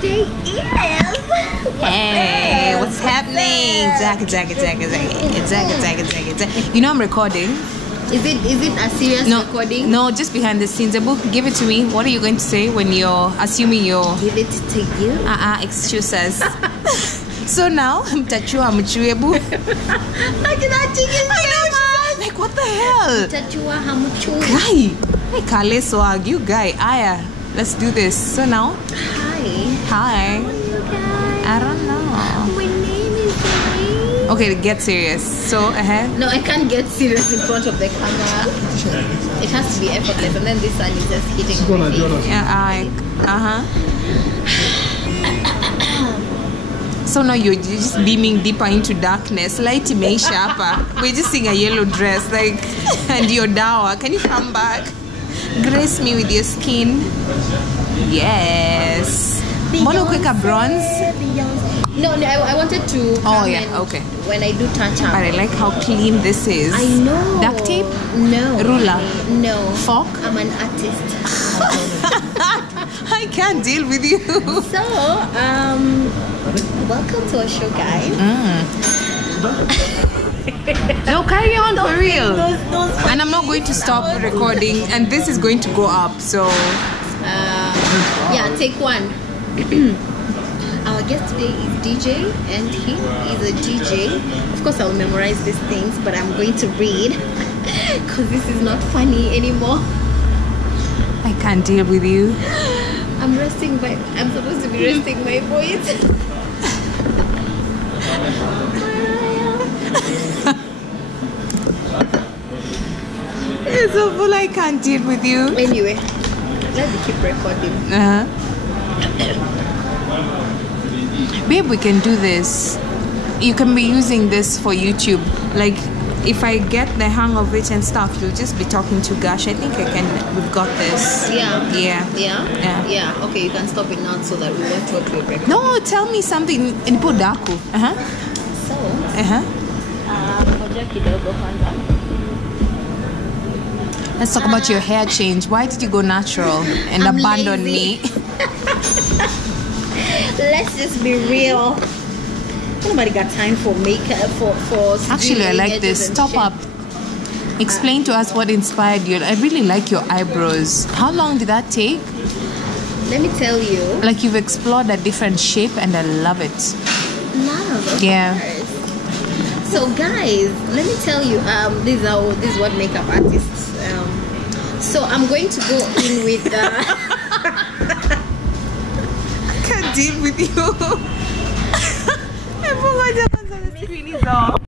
They is. Hey, what's happening? You know I'm recording. Is it a serious recording? No, just behind the scenes. Abu, give it to me. What are you going to say when you're assuming you're... Give it to you? Excuses. So now, I'm Tachua Hamuchuebu. Like, what the hell? Tachua Hamuchu. Guy. Hey, Kale Swag, you guy. Aya, let's do this. So now... Hi. Hi. How are you guys? I don't know. My name is Jenny. Okay, get serious. So, No, I can't get serious in front of the camera. It has to be effortless, and then this one is just hitting my face. Yeah, So now you're just beaming deeper into darkness. Light me sharper. We're just seeing a yellow dress, like, and your dower. Can you come back? Grace me with your skin. Yes. Mono quick a bronze. No, I wanted to. Oh yeah, okay. When I do touch up. I like how clean this is. I know. Duct tape? No. Ruler? No. Fork? I'm an artist. I can't deal with you. So, welcome to our show, guys. No, carry on for real. Those And I'm not going to stop recording, and this is going to go up. So, yeah, take one. Our guest today is DJ, and he is a DJ. Of course, I'll memorize these things, but I'm going to read because this is not funny anymore. I can't deal with you. I'm supposed to be resting my voice. It's so full, I can't deal with you. Anyway, let's keep recording. Babe, we can do this. You can be using this for YouTube. Like, if I get the hang of it and stuff, you'll just be talking to Gash. I think we've got this. Yeah. Okay, you can stop it now so that we watch what we're recording. No, tell me something in Podaku. Let's talk about your hair change. Why did you go natural and abandon me? Let's just be real. Nobody got time for makeup for Actually, I like this. Stop up. Explain to us what inspired you. I really like your eyebrows. How long did that take? Let me tell you. Like, you've explored a different shape, and I love it. Love. Yeah. So guys, let me tell you. This is what makeup artists. So I'm going to go in with. I can't deal with you. I forgot the screen is off.